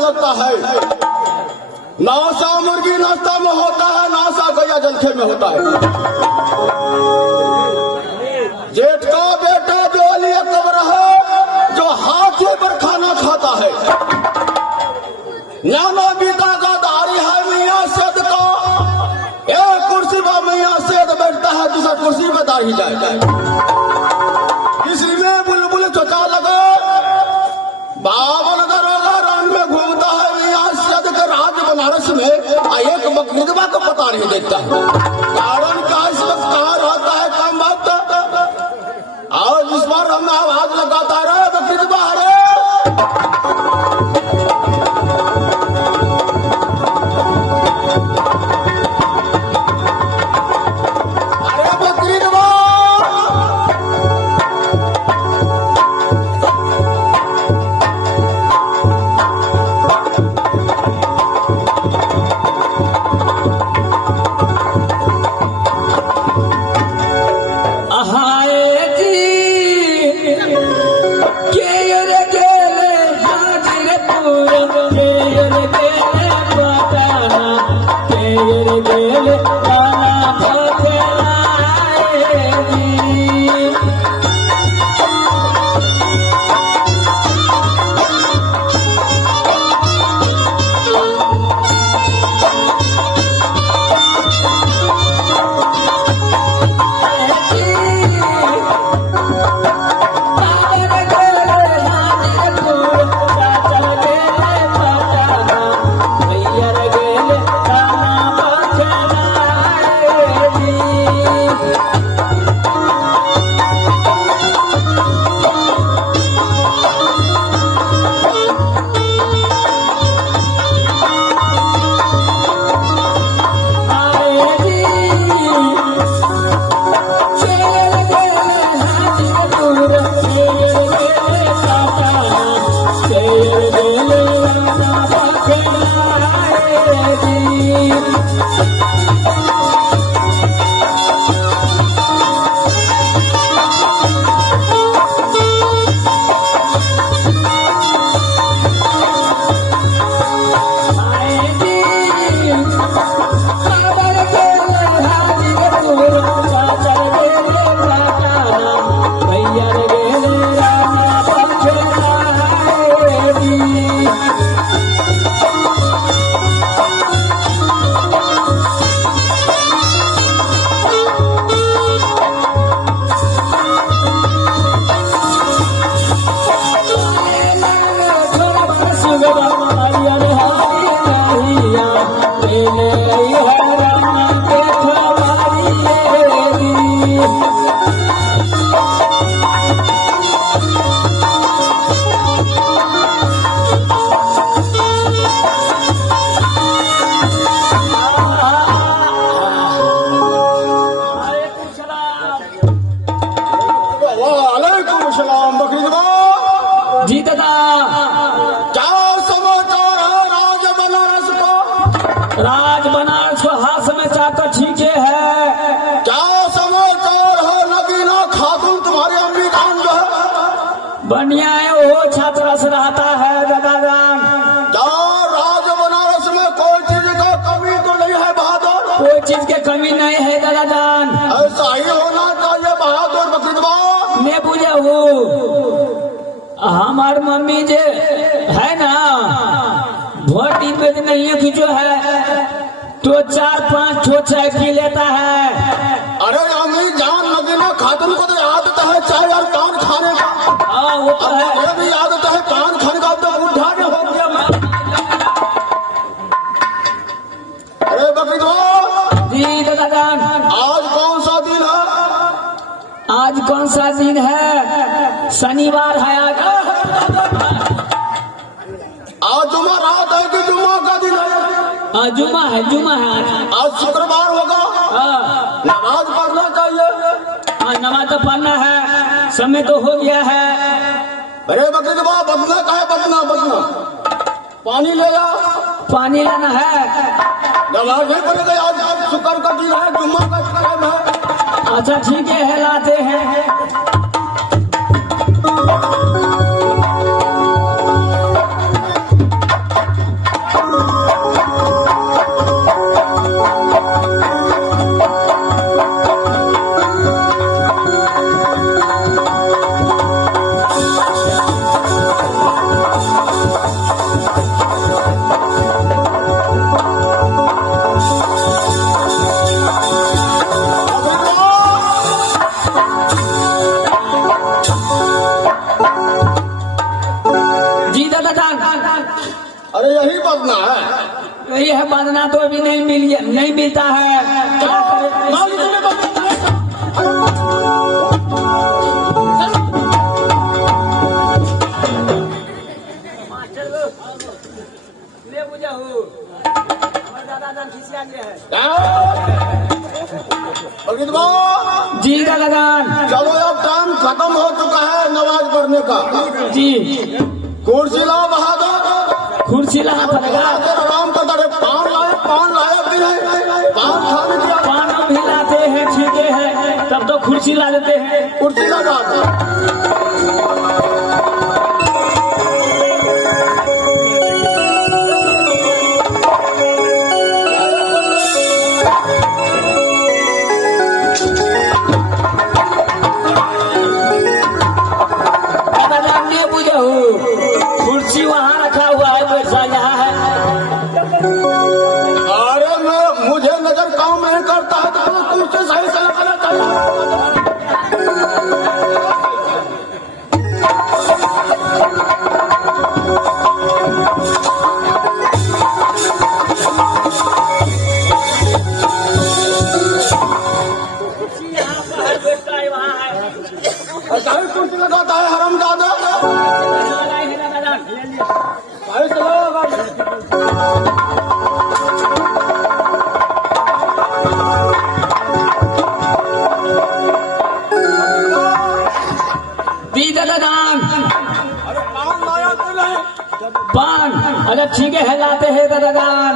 लगता है। नासा मुर्गी नाश्ता में होता है, नासा गया जलखे में होता है। जेठ का बेटा दिवाली कब रहा जो हाथी पर खाना खाता है। न्यानो बीता का दारी है मियाँ सैद का, एक कुर्सी पर मियाँ सैद बैठता है, दूसरा कुर्सी पर दाढ़ी जाए। किसी में बुलबुल चचा लगा, बावन दरोगा रान में घूमता है मियाँ सैद के राज बनारस में, एक बकरीदवा को पता नहीं देता है। कारण क्या इस वक्त कहाँ रहता है कम वक्त, और इस बार हम आवाज लगाता रहे बकरीदवा अरे राज बनारस को हाथ में चाकर ठीक है। क्या समाचार है नगीना खातून तुम्हारी अम्मी जान जो है बढ़िया है, वो छात्रा से रहता है दादा जान। क्या राज बनारस में कोई चीज का कमी तो नहीं है बहादुर? कोई चीज की कमी नहीं है दादा जान। ऐसा ही होना चाहिए बहादुर बकरीदवा। मैं बुझे हूँ हमार मम्मी जे है ना भोटी पे नहीं है कि जो है तो 4-5 ठो चाय पी लेता है। अरे अम्मी जान नगीना खातून को तो आदत है चाय और पान खाने का। हाँ वो तो है, मुझे भी आदत है पान खाने का, अब तो बूढ़ा हो गया मैं। अरे बकरीदवा जी दादा जान। आज कौन सा दिन है? आज कौन सा दिन है? शनिवार है। आज जुमा रात है कि जुमा का दिन है? जुमा है, जुमा है। आज शुक्रवार होगा, नमाज पढ़ना चाहिए। नमाज तो पढ़ना है, समय तो हो गया है। अरे बकरीदवा बदना का है, बदना बदना पानी ले जा। पानी लेना है, नमाज नहीं पड़ेगा। आज शुक्र का दिन है, जुम्मा का टाइम है। अच्छा ठीक है लाते हैं। भी नहीं मिलता है। क्या करें? मान लीजिए बकरी जी दादाजान। चलो अब टाइम खत्म हो चुका है नमाज पढ़ने का। जी कुर्सी लाओ बहादुर, कुर्सी लाना पड़ेगा। आराम करता रहे। पान लाया भी नहीं, पान खाने दिया, पान भी लाते हैं, ठीक है, तब तो कुर्सी ला देते हैं। कुर्सी लगा कुर्सी वहाँ रखा हुआ है, पैसा यहाँ है। अरे मुझे नजर काम नहीं करता है तो कुर्सी सही से लगाना चाहिए। कुर्सी लगाता है हरामजादा। पान अगर ठीक है लाते हैं दादाजान।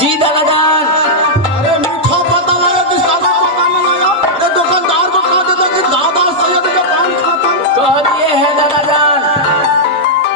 जी दादाजान। अरे मीठा पता लाया कि सादा पता न लाया? अरे दुकानदार को कह देता कि दादा सैयद का पान खाता है। कह दिए है दादाजान,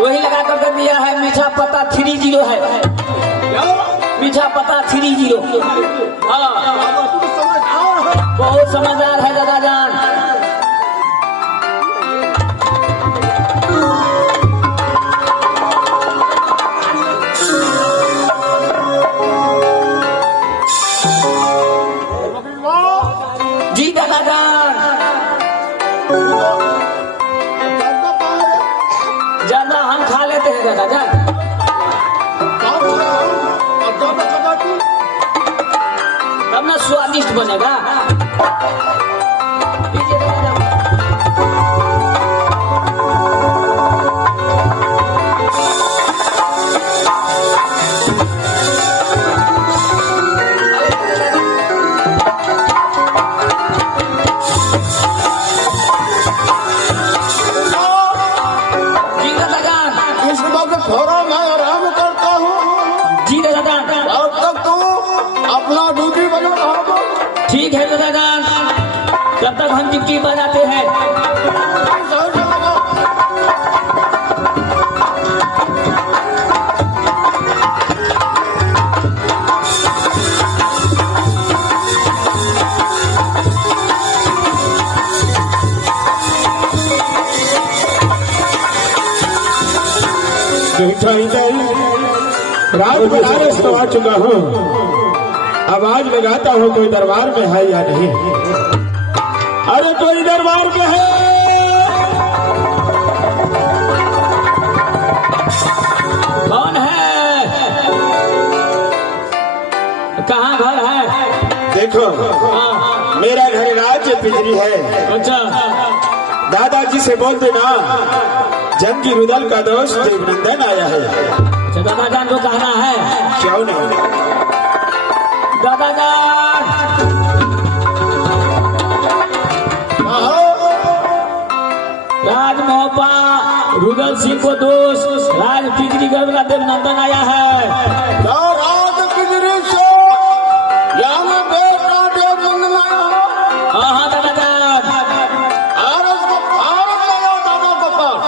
वही लगा कर दिया है। मीठा पता 30 है, मीठा पता 30। हाँ तू समझदार है। बहुत समझदार है दादाजान। जी दादाजान। ज्यादा हम खा लेते हैं दादाजान, तब ना स्वादिष्ट बनेगा। थोड़ा मैं आराम करता हूँ। जी दादाजान। अब तक तू अपना ड्यूटी बजा रहा हो। ठीक है दादाजान, तब तक हम ड्यूटी बजाते हैं। सही से लगा। रात बनारस तो आ चुका हूँ, आवाज लगाता हूँ कोई दरबार में है या नहीं। अरे कोई दरबार में है? कौन है? कहाँ घर है? देखो हाँ। मेरा घर राज्य पिंजरी है। अच्छा दादाजी से बोल देना जंगी रुदल का दोस्त देवनंदन आया है। अच्छा दादाजान को कहना है। क्यों नहीं? दादाजान राज मोहब्बा रुदल सिंह को दोस्त राज पिंजरी गर्भ का देवनंदन आया है। राज पिंजरी से यहाँ बेटा देवनंदन आया है। हाँ हाँ दादाजान। और उसको भारत लाया दादा को पास।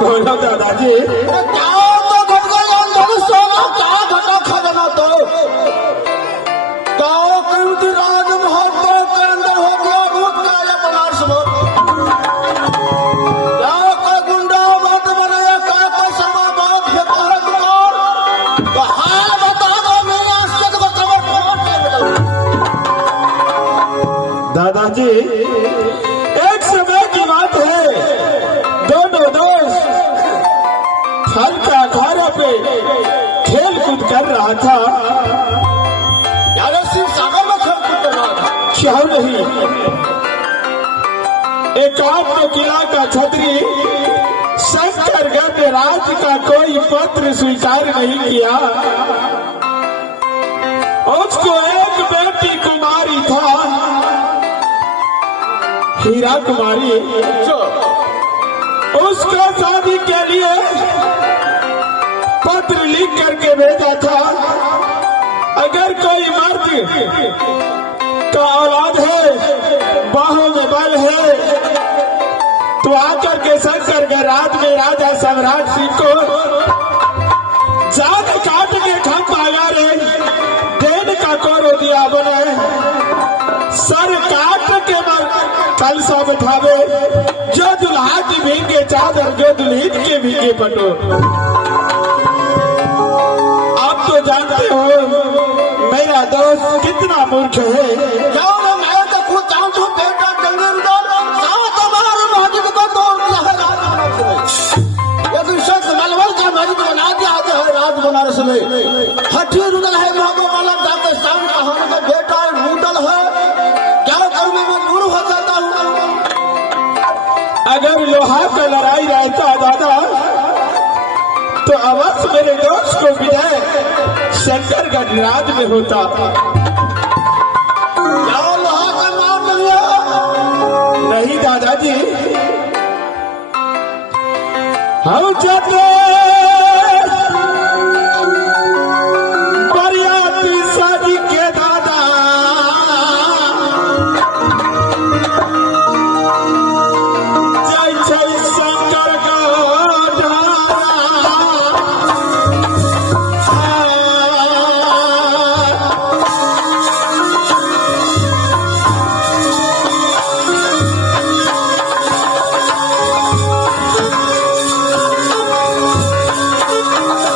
बोलो दादाजी। क्या तो घट गया अंदर सोना, क्या घटा खजाना तो क्या कीमती राजमहल के अंदर हो गया भूत का या बनारस में। क्या कोई गुंडा मत बनाया, क्या कोई समा बात फेंका है दुकान, तो हाल बता दो मेरे आस्ते को खबर पहुंच। दादाजी एक समय की बात है, दोनों दोस्त फल का अखाड़ा पे खेल कूद कर रहा था। यार शिव सागर में खेल कूद कर रहा था। क्यों नहीं, एकात्म किला का छतरी शंकरगढ़ राज का कोई पत्र स्वीकार नहीं किया। उसको एक बेटी कुमारी था, हीरा कुमारी। उसको शादी के लिए पत्र लिख करके भेजा था, अगर कोई मर्द का औलाद है, बाहों में बल है, तो आकर के शंकरगढ़ राज में राजा सम्राट सिंह को जान काट के खम आया रे, देन का कोरो दिया बने, सर काट के कलसा बिठावे, जो दुल्हा की भीगे चादर, जो दुल्हन के भीगे पटो। आप तो जानते हो मेरा दोस्त कितना मूर्ख है। जाओ ना, मैं तो खुद जानता हूँ बेटा जंगल साथ हमारे मस्जिद को तोड़ दिया है राज बनारस में। ये तो शख्स मलबल का मस्जिद बना दिया है राज बनारस में। हठी रुदल है मोहब्बत वाला जाके शाम कहानी का बेटा रुदल है, क्या करूँ मैं मजबूर हो जाता हूँ। अगर लोहा का लड़ाई रहता दादा, तो अवश्य मेरे दोस्त को विजय शंकरगढ़ राज में होता। क्या लोहा का मार लिया? नहीं दादाजी, हम जाते बरियाती शादी के दादा, जय जय शंकरगढ़ धारा।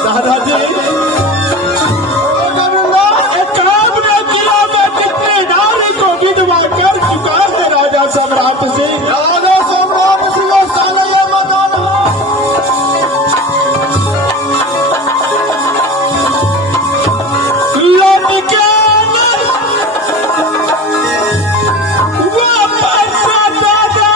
दादाजी एकावन किला में कितने नारी को विधवा कर चुका है राजा सम्राट सिंह। राजा सम्राट सिंह साले ये मकान लौट के वापस दादा,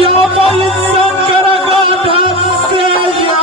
या बल शंकरगढ़ से या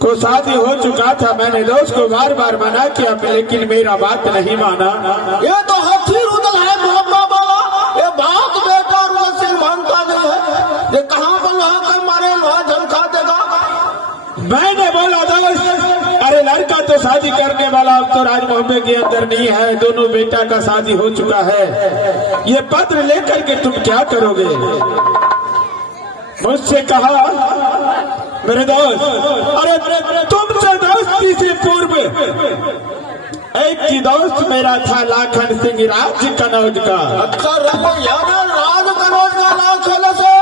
को शादी हो चुका था। मैंने दोस्त को बार बार मना किया, लेकिन मेरा बात नहीं माना। ये तो हथी रुदल है मोहब्बत वाला, ये बात बेटा रुदल सिंह मानता नहीं है। ये कहाँ पर लोहा का मारे लोहा झलका देगा। मैंने बोला दोस्त, अरे लड़का तो शादी करने वाला अब तो राजमहल के अंदर नहीं है, दोनों बेटा का शादी हो चुका है, ये पत्र लेकर के तुम क्या करोगे? मुझसे कहा मेरे दोस्त, अरे तुमसे दोस्ती से पूर्व एक की दोस्त मेरा था लाखन सिंह राज कनौज का। अच्छा रहो यार, राज कनौज का नाम खेले से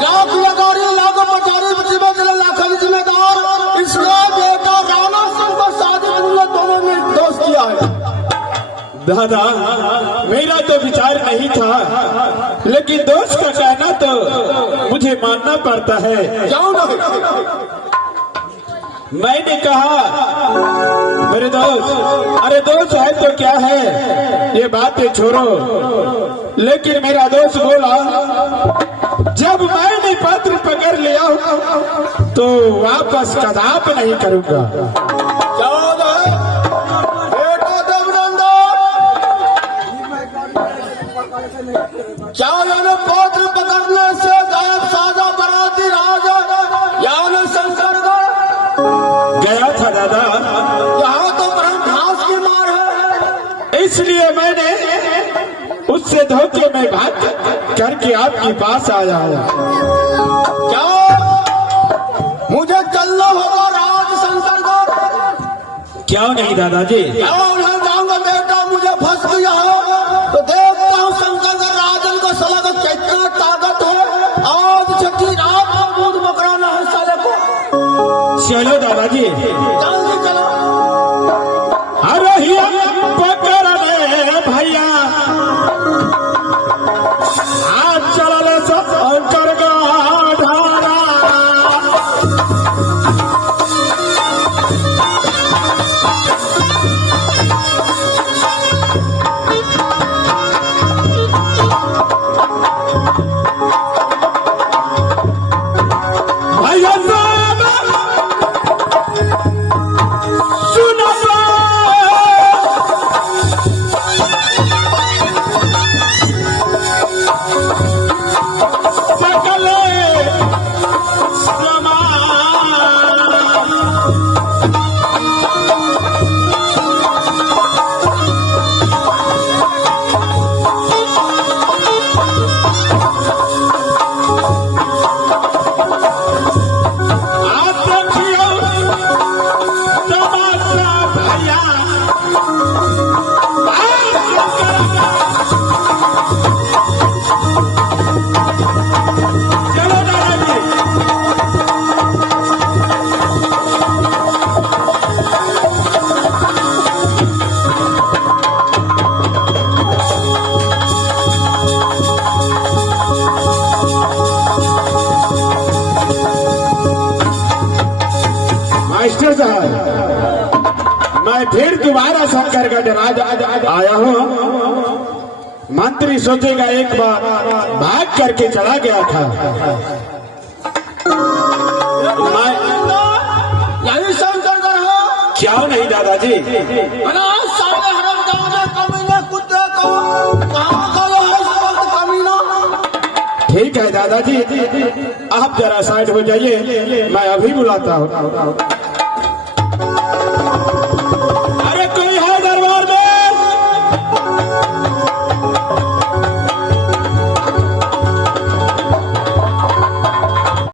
लाख लगारी लाख पचारी बचीबा चले लाखन जिम्मेदार, इसलिए बेटा राणा सिंह को शादी में दोनों ने दोस्त किया है। दादा मेरा तो विचार नहीं था, लेकिन दोस्त का कहना तो मुझे मानना पड़ता है। क्यों नहीं? मैंने कहा मेरे दोस्त, अरे दोस्त है तो क्या है, ये बातें छोड़ो। लेकिन मेरा दोस्त बोला जब मैंने पत्र पकड़ लिया तो वापस कदाप नहीं करूंगा। क्या यानी पत्र पकड़ने से गायब साजा बराती राजा यानी शंकर गया था दादा, यहाँ तो परम घास की मार है, इसलिए मैंने उससे धोखे में भाग करके आपके पास आया हूँ। क्या मुझे चलना होगा राज शंकर? क्यों नहीं दादाजी? क्या उन्हें जाऊंगा बेटा, मुझे फंस गया हो तो देखता हूँ शंकर राजन को साला का कितना ताकत है। आज छठी रात को दूध बकराना है साले को। चलो दादाजी, जल्दी चलो। अरे पकड़ ले भैया, आज चलो सब कर मास्टर साहब, मैं फिर दोबारा शंकरगढ़ राज आया हूँ। मंत्री सोचेगा एक बार भाग करके चला गया था। मैं यही शंकरगढ़ हो? क्यों नहीं दादाजी? सारे हरमजादे कमीने कुत्ते को कहाँ गए है इस वक्त कमीना? ठीक है दादाजी, आप जरा साइड हो जाइए, मैं अभी बुलाता हूँ।